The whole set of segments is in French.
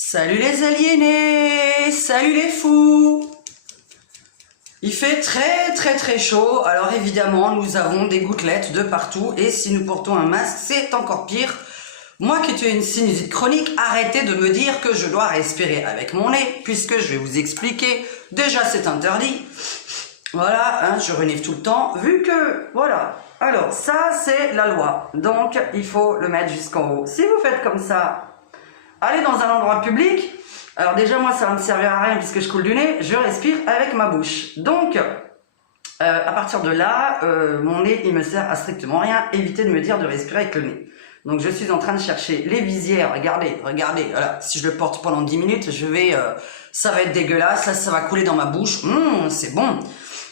Salut les aliénés, salut les fous. Il fait très chaud, alors évidemment nous avons des gouttelettes de partout et si nous portons un masque c'est encore pire. Moi qui ai une sinusite chronique, arrêtez de me dire que je dois respirer avec mon nez puisque je vais vous expliquer, déjà c'est interdit. Voilà, hein, je renifle tout le temps vu que, voilà. Alors ça c'est la loi, donc il faut le mettre jusqu'en haut. Si vous faites comme ça, allez dans un endroit public, alors déjà moi ça va me servir à rien puisque je coule du nez, je respire avec ma bouche. Donc à partir de là, mon nez il me sert à strictement rien, évitez de me dire de respirer avec le nez. Donc je suis en train de chercher les visières, regardez, voilà, si je le porte pendant 10 minutes, ça va être dégueulasse, là ça va couler dans ma bouche, c'est bon,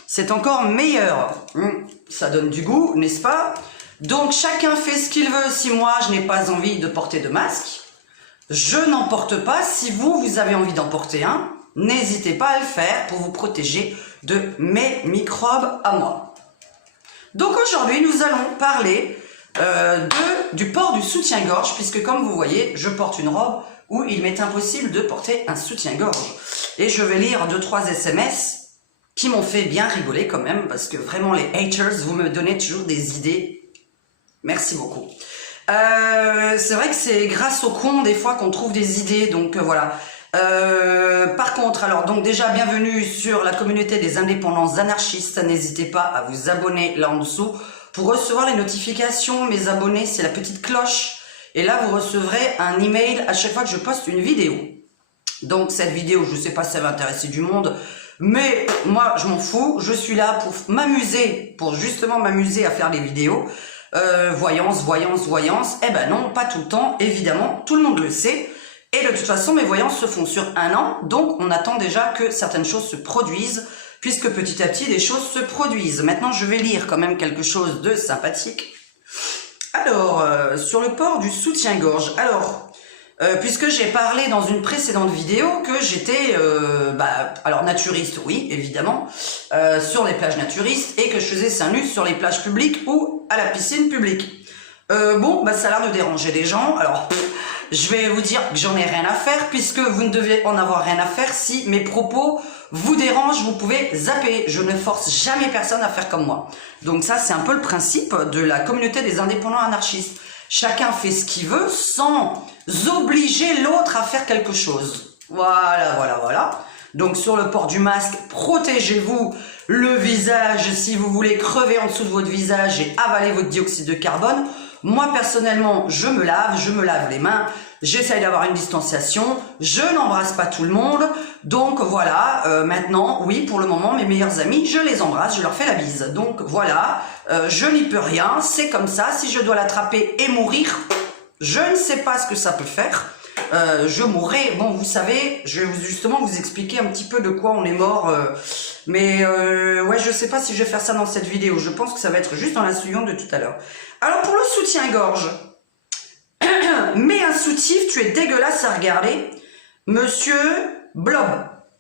c'est encore meilleur, ça donne du goût, n'est-ce pas? Donc chacun fait ce qu'il veut, si moi je n'ai pas envie de porter de masque, je n'en porte pas. Si vous avez envie d'en porter un, n'hésitez pas à le faire pour vous protéger de mes microbes à moi. Donc aujourd'hui, nous allons parler du port du soutien-gorge, puisque comme vous voyez, je porte une robe où il m'est impossible de porter un soutien-gorge. Et je vais lire 2-3 SMS qui m'ont fait bien rigoler quand même, parce que vraiment les haters, vous me donnez toujours des idées. Merci beaucoup. C'est vrai que c'est grâce aux cons des fois qu'on trouve des idées, donc voilà. Par contre, alors donc déjà bienvenue sur la communauté des indépendants anarchistes, n'hésitez pas à vous abonner là en dessous pour recevoir les notifications. Mes abonnés, c'est la petite cloche et là vous recevrez un email à chaque fois que je poste une vidéo. Donc cette vidéo, je sais pas si ça va intéresser du monde, mais moi je m'en fous, je suis là pour m'amuser, pour justement m'amuser à faire des vidéos. Voyance, eh ben non, pas tout le temps, évidemment, tout le monde le sait, et de toute façon mes voyances se font sur 1 an, donc on attend déjà que certaines choses se produisent, puisque petit à petit des choses se produisent. Maintenant je vais lire quand même quelque chose de sympathique. Alors, sur le port du soutien-gorge, alors, puisque j'ai parlé dans une précédente vidéo que j'étais, alors naturiste, oui, évidemment, sur les plages naturistes, et que je faisais seins nus sur les plages publiques ou à la piscine publique. Bon, ça a l'air de déranger des gens, alors je vais vous dire que j'en ai rien à faire, puisque vous ne devez en avoir rien à faire. Si mes propos vous dérangent, vous pouvez zapper, je ne force jamais personne à faire comme moi. Donc ça, c'est un peu le principe de la communauté des indépendants anarchistes. Chacun fait ce qu'il veut sans obliger l'autre à faire quelque chose. Voilà. Donc sur le port du masque, protégez-vous le visage si vous voulez crever en dessous de votre visage et avaler votre dioxyde de carbone. Moi personnellement, je me lave les mains, j'essaye d'avoir une distanciation, je n'embrasse pas tout le monde. Donc voilà, maintenant, oui, pour le moment, mes meilleurs amis, je les embrasse, je leur fais la bise. Donc voilà, je n'y peux rien, c'est comme ça. Si je dois l'attraper et mourir, je ne sais pas ce que ça peut faire. Je mourrai, bon vous savez, je vais justement vous expliquer un petit peu de quoi on est mort, ouais je sais pas si je vais faire ça dans cette vidéo, je pense que ça va être juste dans la suivante de tout à l'heure. Alors pour le soutien-gorge, mets un soutif, tu es dégueulasse à regarder, monsieur Blob,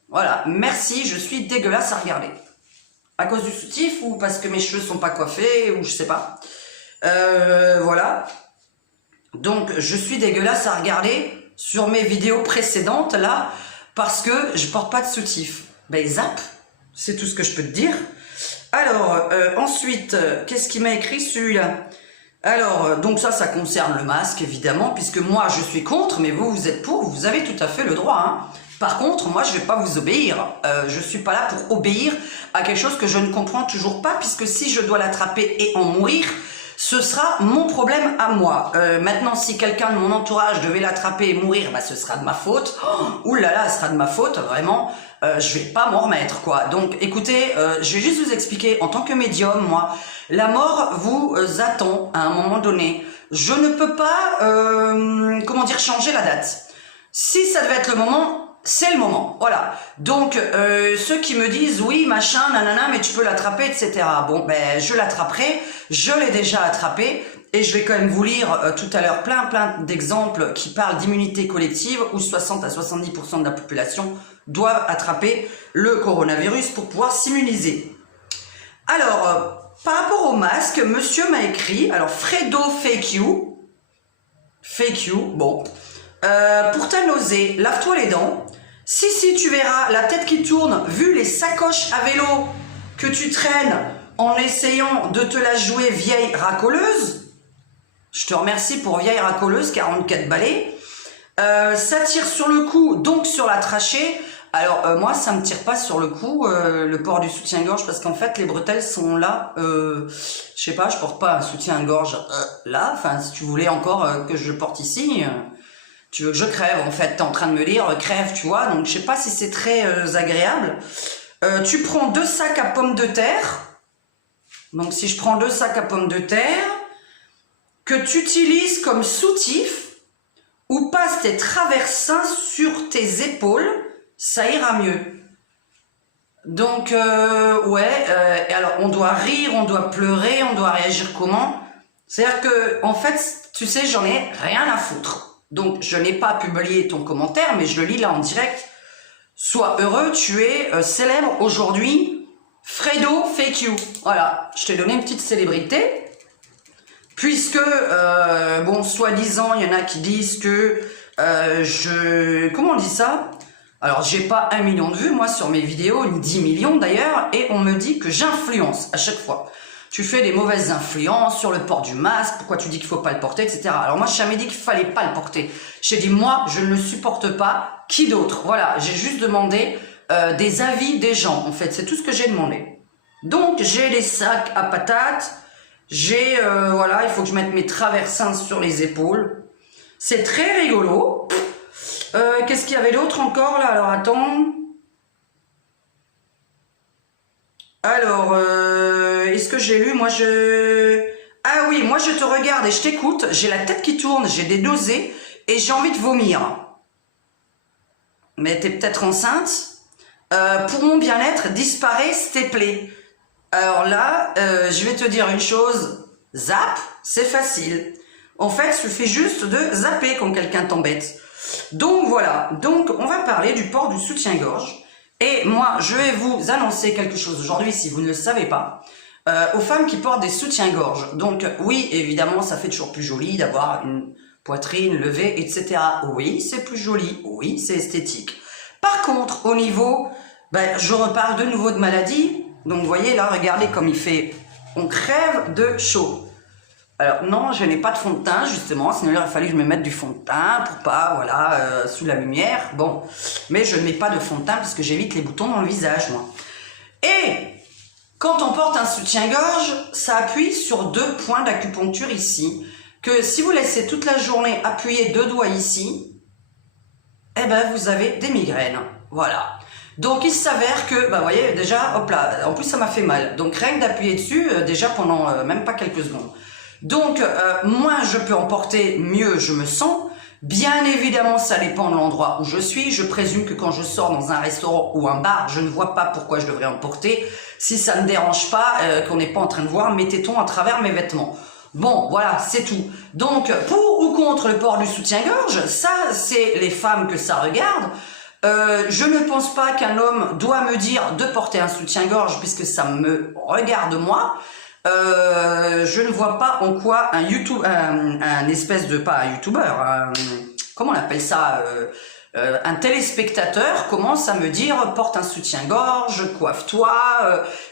voilà, merci, je suis dégueulasse à regarder. À cause du soutif ou parce que mes cheveux sont pas coiffés ou je sais pas, voilà. Donc je suis dégueulasse à regarder sur mes vidéos précédentes là parce que je porte pas de soutif. Ben zap, c'est tout ce que je peux te dire. Alors ensuite, qu'est-ce qu'il m'a écrit celui-là? Alors donc ça concerne le masque évidemment, puisque moi je suis contre, mais vous êtes pour, vous avez tout à fait le droit, hein. Par contre, moi je vais pas vous obéir, je suis pas là pour obéir à quelque chose que je ne comprends toujours pas, puisque si je dois l'attraper et en mourir, ce sera mon problème à moi. Maintenant, si quelqu'un de mon entourage devait l'attraper et mourir, ce sera de ma faute. Ouh là là, ce sera de ma faute, vraiment. Je vais pas m'en remettre, quoi. Donc, écoutez, je vais juste vous expliquer, en tant que médium, moi, la mort vous attend à un moment donné. Je ne peux pas, changer la date. Si ça devait être le moment, c'est le moment, voilà. Donc, ceux qui me disent, oui, machin, nanana, mais tu peux l'attraper, etc. Bon, je l'attraperai, je l'ai déjà attrapé, et je vais quand même vous lire tout à l'heure plein d'exemples qui parlent d'immunité collective, où 60 à 70% de la population doivent attraper le coronavirus pour pouvoir s'immuniser. Alors, par rapport au masque, monsieur m'a écrit, alors Fredo Fake You, bon, Pour ta nausée, lave-toi les dents. Si, tu verras la tête qui tourne, vu les sacoches à vélo que tu traînes en essayant de te la jouer vieille racoleuse. Je te remercie pour vieille racoleuse, 44 balais. Ça tire sur le cou, donc sur la trachée. Alors moi, ça me tire pas sur le cou, le port du soutien-gorge, parce qu'en fait, les bretelles sont là. Je sais pas, je porte pas un soutien-gorge là. Enfin, si tu voulais encore que je porte ici, tu veux que je crève. En fait, t'es en train de me dire crève, tu vois. Donc, je sais pas si c'est très agréable. Tu prends 2 sacs à pommes de terre. Donc, si je prends 2 sacs à pommes de terre, que tu utilises comme soutif, ou passe tes traversins sur tes épaules, ça ira mieux. Donc, et alors, on doit rire, on doit pleurer, on doit réagir comment? C'est-à-dire que, en fait, tu sais, j'en ai rien à foutre. Donc, je n'ai pas publié ton commentaire, mais je le lis là en direct. Sois heureux, tu es célèbre aujourd'hui. Fredo Fake You. Voilà, je t'ai donné une petite célébrité. Puisque, bon, soi-disant, il y en a qui disent que comment on dit ça? Alors, j'ai pas 1 million de vues, moi, sur mes vidéos, 10 millions d'ailleurs, et on me dit que j'influence à chaque fois. Tu fais des mauvaises influences sur le port du masque, pourquoi tu dis qu'il faut pas le porter, etc. Alors moi, je n'ai jamais dit qu'il fallait pas le porter. J'ai dit, moi, je ne le supporte pas. Qui d'autre? Voilà, j'ai juste demandé des avis des gens, en fait. C'est tout ce que j'ai demandé. Donc, j'ai les sacs à patates. J'ai, voilà, il faut que je mette mes traversins sur les épaules. C'est très rigolo. Qu'est-ce qu'il y avait d'autre encore, là? Alors, attends. Alors, est-ce que j'ai lu? Moi, Ah oui, moi, je te regarde et je t'écoute. J'ai la tête qui tourne, j'ai des nausées et j'ai envie de vomir. Mais t'es peut-être enceinte. Pour mon bien-être, disparaît s'il te plaît. Alors là, je vais te dire une chose. Zap, c'est facile. En fait, il suffit juste de zapper quand quelqu'un t'embête. Donc voilà, donc on va parler du port du soutien-gorge. Et moi, je vais vous annoncer quelque chose aujourd'hui, si vous ne le savez pas, aux femmes qui portent des soutiens-gorge. Donc oui, évidemment, ça fait toujours plus joli d'avoir une poitrine levée, etc. Oui, c'est plus joli. Oui, c'est esthétique. Par contre, au niveau, je reparle de nouveau de maladie. Donc vous voyez là, regardez comme il fait. On crève de chaud. Alors non, je n'ai pas de fond de teint justement, sinon il aurait fallu que je me mette du fond de teint pour pas, voilà, sous la lumière. Bon, mais je ne mets pas de fond de teint parce que j'évite les boutons dans le visage, moi. Et quand on porte un soutien-gorge, ça appuie sur 2 points d'acupuncture ici, que si vous laissez toute la journée appuyer 2 doigts ici, eh ben vous avez des migraines. Voilà. Donc il s'avère que, vous voyez, déjà, hop là, en plus ça m'a fait mal. Donc rien que d'appuyer dessus, déjà pendant même pas quelques secondes. Donc, moins je peux en porter, mieux je me sens. Bien évidemment, ça dépend de l'endroit où je suis. Je présume que quand je sors dans un restaurant ou un bar, je ne vois pas pourquoi je devrais en porter. Si ça ne me dérange pas, qu'on n'est pas en train de voir mes tétons à travers mes vêtements. Bon, voilà, c'est tout. Donc, pour ou contre le port du soutien-gorge, ça, c'est les femmes que ça regarde. Je ne pense pas qu'un homme doit me dire de porter un soutien-gorge puisque ça me regarde moi. Je ne vois pas en quoi un YouTube, un espèce de, pas un youtubeur, comment on appelle ça, un téléspectateur commence à me dire porte un soutien-gorge, coiffe-toi,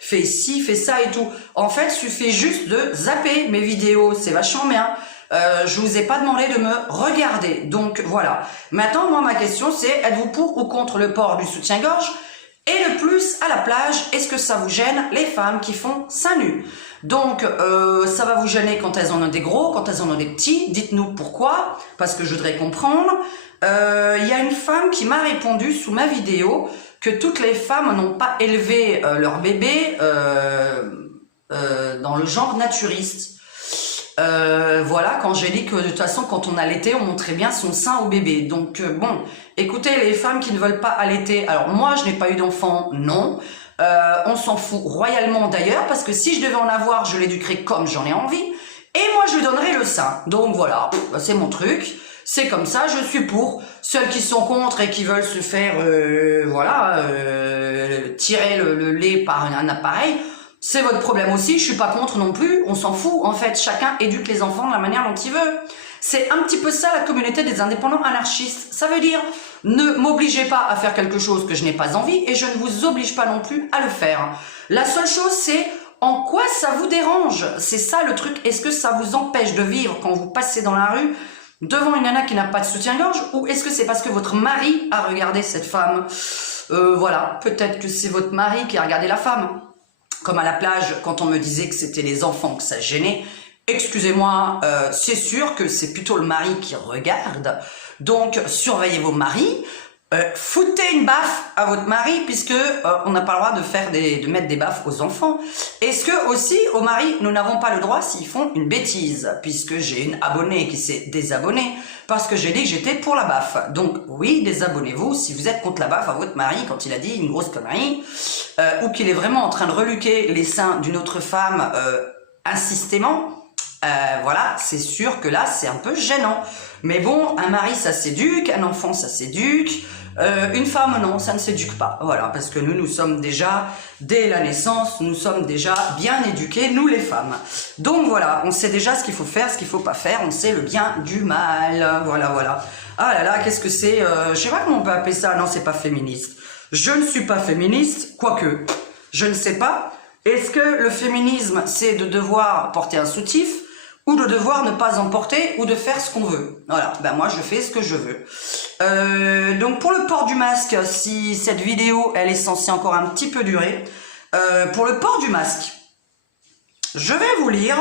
fais ci, fais ça et tout. En fait, il suffit juste de zapper mes vidéos, c'est vachement bien. Je vous ai pas demandé de me regarder, donc voilà. Maintenant, moi, ma question c'est, êtes-vous pour ou contre le port du soutien-gorge? Et le plus, à la plage, est-ce que ça vous gêne les femmes qui font seins nus? Donc, ça va vous gêner quand elles en ont des gros, quand elles en ont des petits. Dites-nous pourquoi, parce que je voudrais comprendre. Il y a une femme qui m'a répondu sous ma vidéo que toutes les femmes n'ont pas élevé leur bébé dans le genre naturiste. Voilà, quand j'ai dit que de toute façon, quand on allaitait, on montrait bien son sein au bébé. Donc, bon, écoutez, les femmes qui ne veulent pas allaiter, alors moi, je n'ai pas eu d'enfant, non. On s'en fout royalement d'ailleurs, parce que si je devais en avoir, je l'éduquerais comme j'en ai envie, et moi, je lui donnerais le sein. Donc, voilà, c'est mon truc. C'est comme ça, je suis pour. Celles qui sont contre et qui veulent se faire, tirer le lait par un appareil, c'est votre problème aussi, je suis pas contre non plus, on s'en fout. En fait, chacun éduque les enfants de la manière dont il veut. C'est un petit peu ça la communauté des indépendants anarchistes. Ça veut dire, ne m'obligez pas à faire quelque chose que je n'ai pas envie et je ne vous oblige pas non plus à le faire. La seule chose, c'est en quoi ça vous dérange. C'est ça le truc. Est-ce que ça vous empêche de vivre quand vous passez dans la rue devant une nana qui n'a pas de soutien-gorge, ou est-ce que c'est parce que votre mari a regardé cette femme? Voilà, peut-être que c'est votre mari qui a regardé la femme. Comme à la plage, quand on me disait que c'était les enfants que ça gênait. Excusez-moi, c'est sûr que c'est plutôt le mari qui regarde. Donc, surveillez vos maris. Foutez une baffe à votre mari, puisque on n'a pas le droit de mettre des baffes aux enfants. Est-ce que aussi, aux maris, nous n'avons pas le droit s'ils font une bêtise, puisque j'ai une abonnée qui s'est désabonnée, parce que j'ai dit que j'étais pour la baffe. Donc oui, désabonnez-vous si vous êtes contre la baffe à votre mari quand il a dit une grosse connerie, ou qu'il est vraiment en train de reluquer les seins d'une autre femme insistément. Voilà, c'est sûr que là, c'est un peu gênant. Mais bon, un mari, ça s'éduque, un enfant, ça s'éduque. Une femme, non, ça ne s'éduque pas. Voilà, parce que nous sommes déjà, dès la naissance, nous sommes déjà bien éduqués, nous les femmes. Donc voilà, on sait déjà ce qu'il faut faire, ce qu'il ne faut pas faire, on sait le bien du mal. Voilà, voilà. Ah là là, qu'est-ce que c'est je sais pas comment on peut appeler ça. Non, c'est pas féministe. Je ne suis pas féministe, quoique, je ne sais pas. Est-ce que le féminisme, c'est de devoir porter un soutif, ou de devoir ne pas en porter, ou de faire ce qu'on veut? Voilà, ben moi je fais ce que je veux. Donc pour le port du masque, si cette vidéo elle est censée encore un petit peu durer, pour le port du masque, je vais vous lire,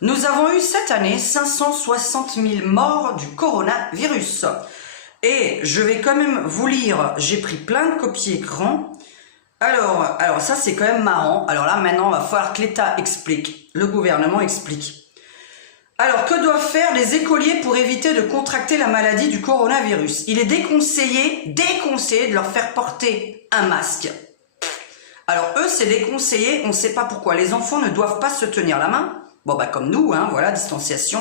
nous avons eu cette année 560 000 morts du coronavirus. Et je vais quand même vous lire, j'ai pris plein de copies écran. Alors ça c'est quand même marrant. Alors là maintenant il va falloir que l'État explique, le gouvernement explique. Alors, que doivent faire les écoliers pour éviter de contracter la maladie du coronavirus? Il est déconseillé de leur faire porter un masque. Alors, eux, c'est déconseillé, on ne sait pas pourquoi. Les enfants ne doivent pas se tenir la main. Bon, bah comme nous, hein, voilà, distanciation.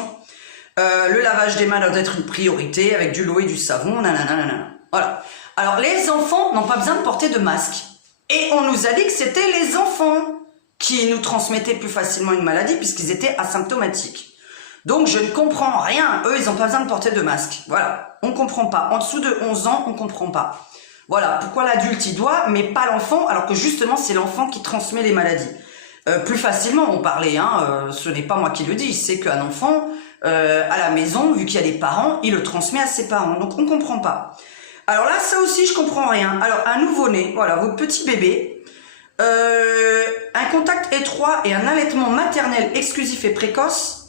Le lavage des mains doit être une priorité avec de l'eau et du savon, nanana. Voilà. Alors, les enfants n'ont pas besoin de porter de masque. Et on nous a dit que c'était les enfants qui nous transmettaient plus facilement une maladie puisqu'ils étaient asymptomatiques. Donc, je ne comprends rien. Eux, ils n'ont pas besoin de porter de masque. Voilà. On ne comprend pas. En dessous de 11 ans, on ne comprend pas. Voilà. Pourquoi l'adulte, il doit, mais pas l'enfant, alors que justement, c'est l'enfant qui transmet les maladies. Plus facilement, on parlait. Ce n'est pas moi qui le dis. C'est qu'un enfant, à la maison, vu qu'il y a des parents, il le transmet à ses parents. Donc, on ne comprend pas. Alors là, ça aussi, je comprends rien. Alors, un nouveau-né, voilà, votre petit bébé, un contact étroit et un allaitement maternel exclusif et précoce.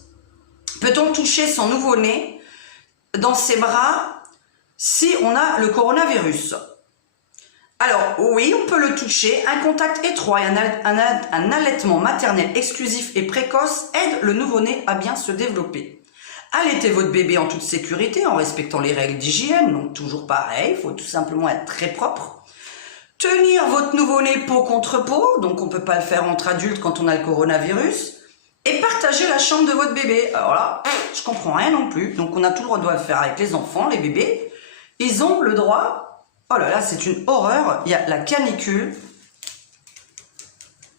Peut-on toucher son nouveau-né dans ses bras si on a le coronavirus? Alors, oui, on peut le toucher. Un contact étroit et un allaitement maternel exclusif et précoce aide le nouveau-né à bien se développer. Allaitez votre bébé en toute sécurité, en respectant les règles d'hygiène. Donc, toujours pareil, il faut tout simplement être très propre. Tenir votre nouveau-né peau contre peau. Donc, on ne peut pas le faire entre adultes quand on a le coronavirus. Et partager la chambre de votre bébé. Alors là, je comprends rien non plus. Donc on a tout le droit de le faire avec les enfants, les bébés. Ils ont le droit. Oh là là, c'est une horreur. Il y a la canicule.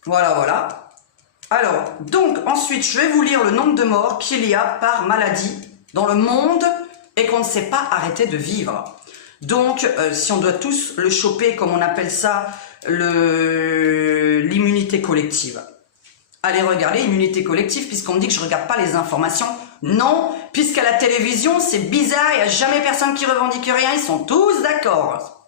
Voilà, voilà. Alors, donc ensuite, je vais vous lire le nombre de morts qu'il y a par maladie dans le monde et qu'on ne sait pas arrêter de vivre. Donc, si on doit tous le choper, comme on appelle ça, l'immunité collective. Allez regarder immunité collective, puisqu'on me dit que je ne regarde pas les informations. Non, puisqu'à la télévision, c'est bizarre, il n'y a jamais personne qui revendique rien, ils sont tous d'accord.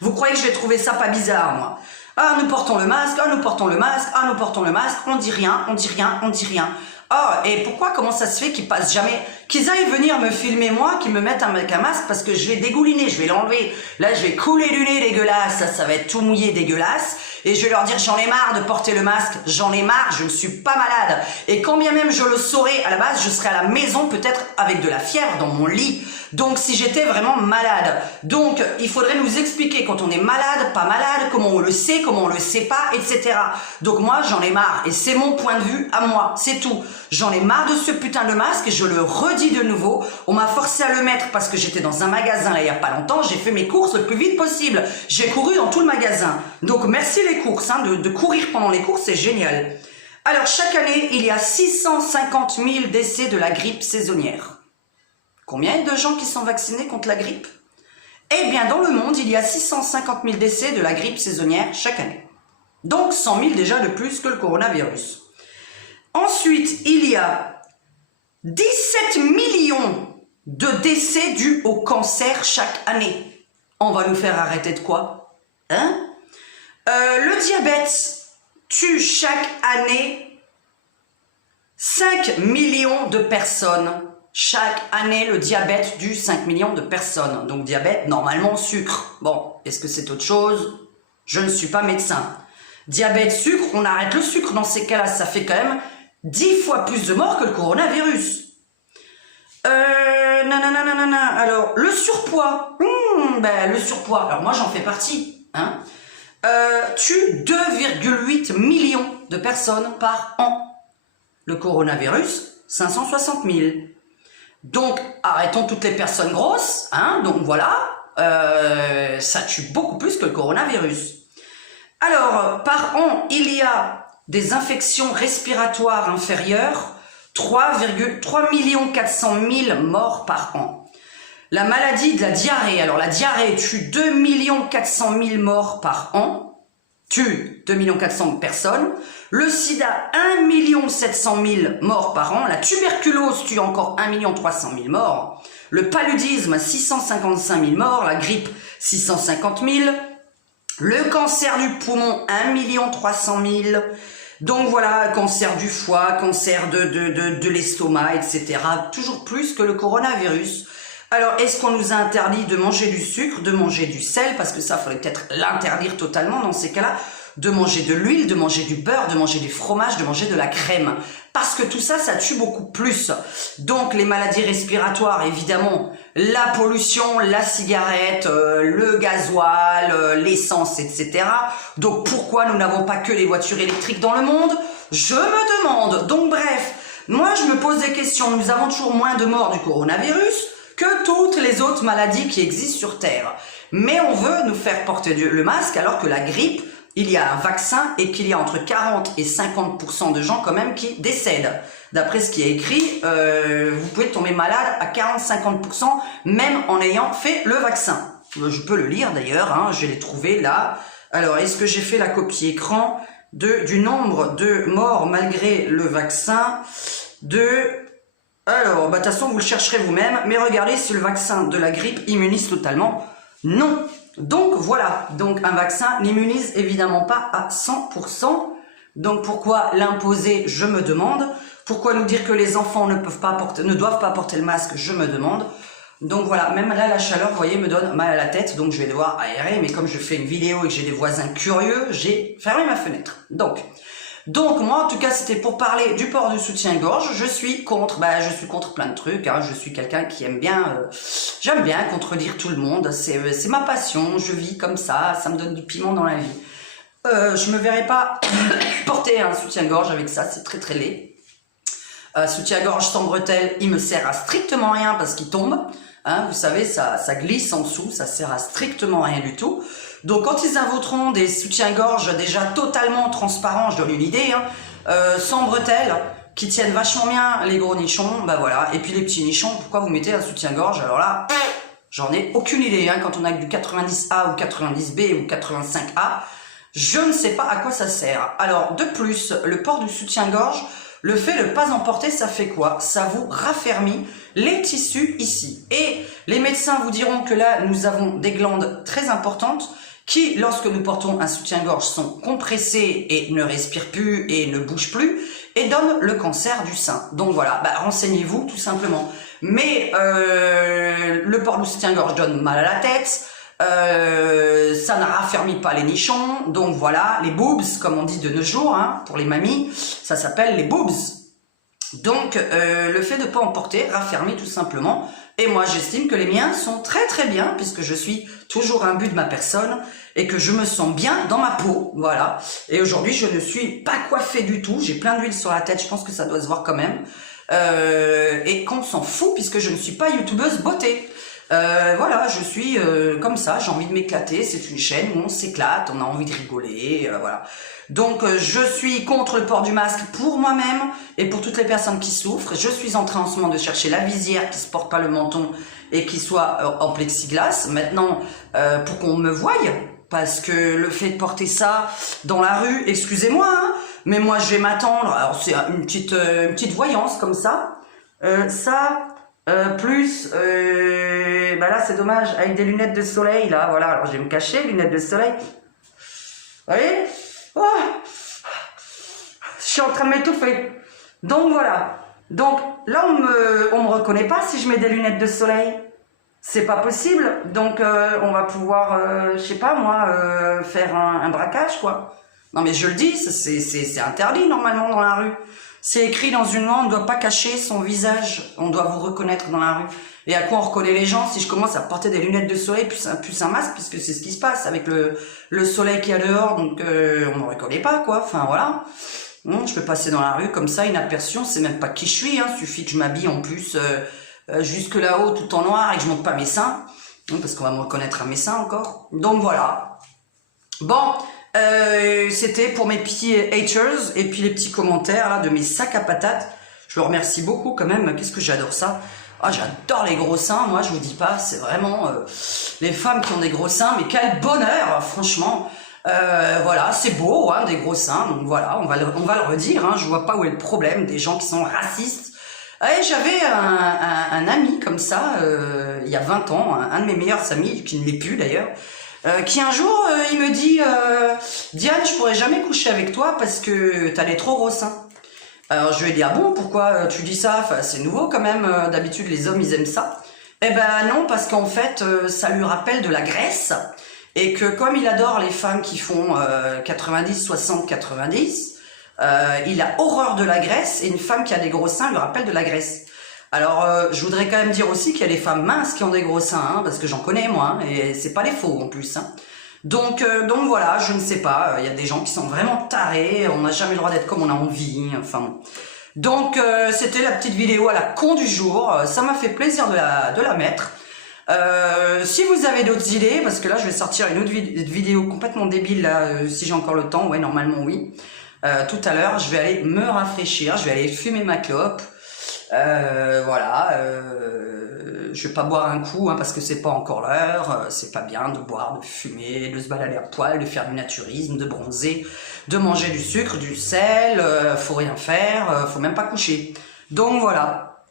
Vous croyez que je vais trouver ça pas bizarre, moi? Ah, nous portons le masque, ah, nous portons le masque, ah, nous portons le masque, on dit rien, on dit rien, on dit rien. Ah, et pourquoi, comment ça se fait qu'ils passent jamais, qu'ils aillent venir me filmer moi, qu'ils me mettent avec un masque, parce que je vais dégouliner, je vais l'enlever. Là, je vais couler du nez dégueulasse, ça va être tout mouillé dégueulasse. Et je vais leur dire, j'en ai marre de porter le masque, j'en ai marre, je ne suis pas malade. Et quand bien même je le saurais à la base, je serais à la maison peut-être avec de la fièvre dans mon lit. Donc si j'étais vraiment malade. Donc il faudrait nous expliquer quand on est malade, pas malade, comment on le sait, comment on le sait pas, etc. Donc moi j'en ai marre et c'est mon point de vue à moi, c'est tout. J'en ai marre de ce putain de masque et je le redis de nouveau. On m'a forcé à le mettre parce que j'étais dans un magasin là il y a pas longtemps, j'ai fait mes courses le plus vite possible. J'ai couru dans tout le magasin. Donc merci les courses, hein, de courir pendant les courses, c'est génial. Alors chaque année, il y a 650 000 décès de la grippe saisonnière. Combien de gens qui sont vaccinés contre la grippe? Eh bien, dans le monde, il y a 650 000 décès de la grippe saisonnière chaque année. Donc, 100 000 déjà de plus que le coronavirus. Ensuite, il y a 17 millions de décès dus au cancer chaque année. On va nous faire arrêter de quoi? Hein? Le diabète tue chaque année 5 millions de personnes. Chaque année, le diabète tue 5 millions de personnes. Donc, diabète, normalement, sucre. Bon, est-ce que c'est autre chose? Je ne suis pas médecin. Diabète, sucre, on arrête le sucre dans ces cas-là. Ça fait quand même 10 fois plus de morts que le coronavirus. Alors, le surpoids. Le surpoids, alors moi, j'en fais partie. Hein, tue 2,8 millions de personnes par an. Le coronavirus, 560 000. Donc, arrêtons toutes les personnes grosses. Hein, donc voilà, ça tue beaucoup plus que le coronavirus. Alors, par an, il y a des infections respiratoires inférieures, 3 400 000 morts par an. La maladie de la diarrhée, alors la diarrhée tue 2 400 000 morts par an, tue 2 400 000 personnes. Le sida, 1 700 000 morts par an. La tuberculose tue encore 1 300 000 morts. Le paludisme, 655 000 morts. La grippe, 650 000. Le cancer du poumon, 1 300 000. Donc voilà, cancer du foie, cancer de l'estomac, etc. Toujours plus que le coronavirus. Alors, est-ce qu'on nous a interdit de manger du sucre, de manger du sel? Parce que ça, il faudrait peut-être l'interdire totalement dans ces cas-là. De manger de l'huile, de manger du beurre, de manger du fromage, de manger de la crème. Parce que tout ça, ça tue beaucoup plus. Donc, les maladies respiratoires, évidemment, la pollution, la cigarette, le gasoil, l'essence, etc. Donc, pourquoi nous n'avons pas que les voitures électriques dans le monde? Je me demande. Donc, bref, moi, je me pose des questions. Nous avons toujours moins de morts du coronavirus que toutes les autres maladies qui existent sur Terre. Mais on veut nous faire porter le masque alors que la grippe, il y a un vaccin et qu'il y a entre 40 et 50% de gens quand même qui décèdent. D'après ce qui est écrit, vous pouvez tomber malade à 40-50% même en ayant fait le vaccin. Je peux le lire d'ailleurs, hein, je l'ai trouvé là. Alors, est-ce que j'ai fait la copie écran du nombre de morts malgré le vaccin Alors, de toute façon, vous le chercherez vous-même, mais regardez si le vaccin de la grippe immunise totalement. Non. Donc, voilà. Donc, un vaccin n'immunise évidemment pas à 100%. Donc, pourquoi l'imposer? Je me demande. Pourquoi nous dire que les enfants ne doivent pas porter le masque? Je me demande. Donc, voilà. Même là, la chaleur, vous voyez, me donne mal à la tête. Donc, je vais devoir aérer. Mais comme je fais une vidéo et que j'ai des voisins curieux, j'ai fermé ma fenêtre. Donc moi en tout cas c'était pour parler du port du soutien-gorge. Je suis contre plein de trucs, hein. Je suis quelqu'un qui aime bien, j'aime bien contredire tout le monde, c'est ma passion, je vis comme ça me donne du piment dans la vie. Je me verrai pas porter un soutien-gorge avec ça, c'est très très laid. Soutien-gorge sans bretelles, il me sert à strictement rien parce qu'il tombe. Hein, vous savez, ça glisse en dessous, ça sert à strictement rien du tout. Donc quand ils inventeront des soutiens-gorge déjà totalement transparents, je donne une idée, hein, sans bretelles, qui tiennent vachement bien les gros nichons, bah voilà. Et puis les petits nichons, pourquoi vous mettez un soutien-gorge? Alors là, j'en ai aucune idée, hein, quand on a du 90A ou 90B ou 85A, je ne sais pas à quoi ça sert. Alors de plus, le port du soutien-gorge, le fait de ne pas en porter, ça fait quoi? Ça vous raffermit les tissus ici. Et les médecins vous diront que là, nous avons des glandes très importantes qui, lorsque nous portons un soutien-gorge, sont compressées et ne respirent plus et ne bougent plus et donnent le cancer du sein. Donc voilà, renseignez-vous tout simplement. Mais le port du soutien-gorge donne mal à la tête, ça ne raffermit pas les nichons, donc voilà, les boobs, comme on dit de nos jours, hein, pour les mamies, ça s'appelle les boobs. Donc, le fait de ne pas en porter raffermit tout simplement. Et moi, j'estime que les miens sont très très bien, puisque je suis toujours imbu de ma personne et que je me sens bien dans ma peau, voilà. Et aujourd'hui, je ne suis pas coiffée du tout, j'ai plein d'huile sur la tête, je pense que ça doit se voir quand même. Et qu'on s'en fout, puisque je ne suis pas youtubeuse beauté. Voilà, je suis comme ça, j'ai envie de m'éclater, c'est une chaîne où on s'éclate, on a envie de rigoler, voilà. Donc je suis contre le port du masque pour moi-même et pour toutes les personnes qui souffrent. Je suis en train en ce moment de chercher la visière qui se porte pas le menton et qui soit en plexiglas. Maintenant, pour qu'on me voie, parce que le fait de porter ça dans la rue, excusez-moi, hein, mais moi je vais m'attendre, alors c'est une petite voyance comme ça, plus, bah là c'est dommage, avec des lunettes de soleil, là, voilà, alors je vais me cacher, lunettes de soleil, vous voyez, oh, je suis en train de m'étouffer, donc voilà, donc là on me reconnaît pas si je mets des lunettes de soleil, c'est pas possible, donc on va pouvoir, je sais pas moi, faire un braquage quoi, non mais je le dis, c'est interdit normalement dans la rue. C'est écrit dans une loi, on ne doit pas cacher son visage, on doit vous reconnaître dans la rue. Et à quoi on reconnaît les gens si je commence à porter des lunettes de soleil plus un masque, puisque c'est ce qui se passe avec le soleil qu'il y a dehors, donc on ne me reconnaît pas quoi, enfin voilà. Je peux passer dans la rue comme ça, inaperçu, on sait même pas qui je suis, hein. Suffit que je m'habille en plus jusque là-haut tout en noir et que je monte pas mes seins, parce qu'on va me reconnaître à mes seins encore. Donc voilà. Bon. C'était pour mes petits haters et puis les petits commentaires là, de mes sacs à patates. Je le remercie beaucoup quand même. Qu'est-ce que j'adore ça. Ah, j'adore les gros seins. Moi, je vous dis pas, c'est vraiment les femmes qui ont des gros seins. Mais quel bonheur, franchement. Voilà, c'est beau, hein, des gros seins. Donc voilà, on va le redire. Hein, je vois pas où est le problème des gens qui sont racistes. Et j'avais un ami comme ça, il y a 20 ans, un de mes meilleurs amis, qui ne l'est plus d'ailleurs. Qui un jour il me dit Diane, je pourrais jamais coucher avec toi parce que t'as les trop gros seins. Alors je lui ai dit ah bon, pourquoi tu dis ça, enfin, c'est nouveau quand même, d'habitude les hommes ils aiment ça. Eh ben non, parce qu'en fait ça lui rappelle de la graisse et que comme il adore les femmes qui font 90, 60, 90, il a horreur de la graisse et une femme qui a des gros seins lui rappelle de la graisse. Alors, je voudrais quand même dire aussi qu'il y a des femmes minces qui ont des gros seins, hein, parce que j'en connais moi, hein, et c'est pas les faux en plus. Hein. Donc voilà, je ne sais pas, il y a des gens qui sont vraiment tarés, on n'a jamais le droit d'être comme on a envie, enfin bon. Donc c'était la petite vidéo à la con du jour, ça m'a fait plaisir de la mettre. Si vous avez d'autres idées, parce que là je vais sortir une autre vidéo complètement débile, là, si j'ai encore le temps, ouais normalement oui. Tout à l'heure, je vais aller me rafraîchir, je vais aller fumer ma clope. Voilà, je vais pas boire un coup hein, parce que c'est pas encore l'heure, c'est pas bien de boire, de fumer, de se balader à poil, de faire du naturisme, de bronzer, de manger du sucre, du sel, faut rien faire, faut même pas coucher. Donc voilà,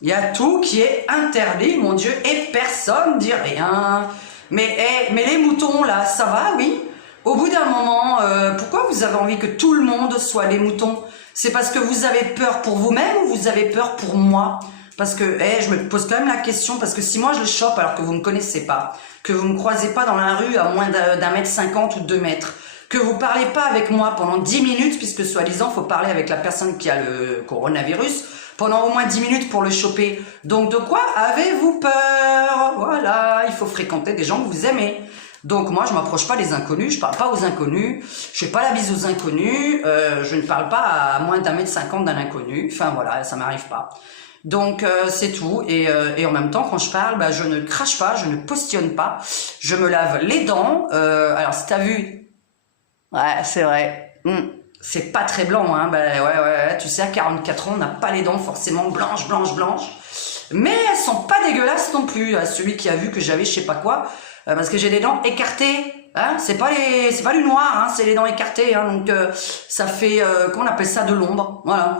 il y a tout qui est interdit, mon Dieu, et personne dit rien. Mais les moutons là, ça va, oui? Au bout d'un moment, pourquoi vous avez envie que tout le monde soit des moutons? C'est parce que vous avez peur pour vous-même ou vous avez peur pour moi? Parce que, je me pose quand même la question, parce que si moi je le chope alors que vous ne me connaissez pas, que vous ne me croisez pas dans la rue à moins d'1,50 m ou de 2 mètres, que vous parlez pas avec moi pendant 10 minutes, puisque soi-disant, faut parler avec la personne qui a le coronavirus, pendant au moins 10 minutes pour le choper. Donc de quoi avez-vous peur? Voilà, il faut fréquenter des gens que vous aimez. Donc moi je m'approche pas des inconnus, je parle pas aux inconnus, je fais pas la bise aux inconnus, je ne parle pas à moins d'1,50 m d'un inconnu, enfin voilà, ça m'arrive pas. Donc c'est tout, et en même temps quand je parle, bah, je ne crache pas, je ne postillonne pas, je me lave les dents, alors si t'as vu, ouais c'est vrai, c'est pas très blanc, hein, bah, ouais, tu sais à 44 ans on n'a pas les dents forcément blanches, mais elles sont pas dégueulasses non plus, celui qui a vu que j'avais je sais pas quoi, parce que j'ai des dents écartées, hein, c'est pas du noir, hein, c'est les dents écartées, hein, donc ça fait, comment on appelle ça, de l'ombre, voilà.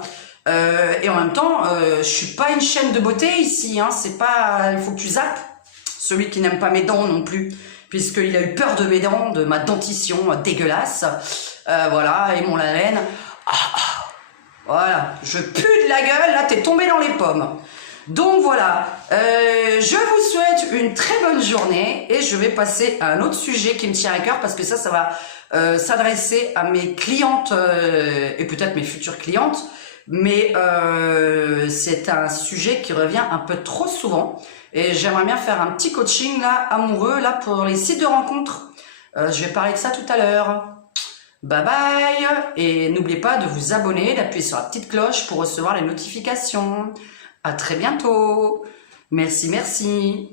Et en même temps, je suis pas une chaîne de beauté ici, hein, c'est pas, il faut que tu zappes, celui qui n'aime pas mes dents non plus, puisqu'il a eu peur de mes dents, de ma dentition dégueulasse, voilà, et mon haleine, voilà, je pue de la gueule, là t'es tombé dans les pommes. Donc voilà, je vous souhaite une très bonne journée et je vais passer à un autre sujet qui me tient à cœur parce que ça va s'adresser à mes clientes et peut-être mes futures clientes, mais c'est un sujet qui revient un peu trop souvent et j'aimerais bien faire un petit coaching là, amoureux là pour les sites de rencontres. Je vais parler de ça tout à l'heure. Bye bye et n'oubliez pas de vous abonner, d'appuyer sur la petite cloche pour recevoir les notifications. À très bientôt. Merci, merci.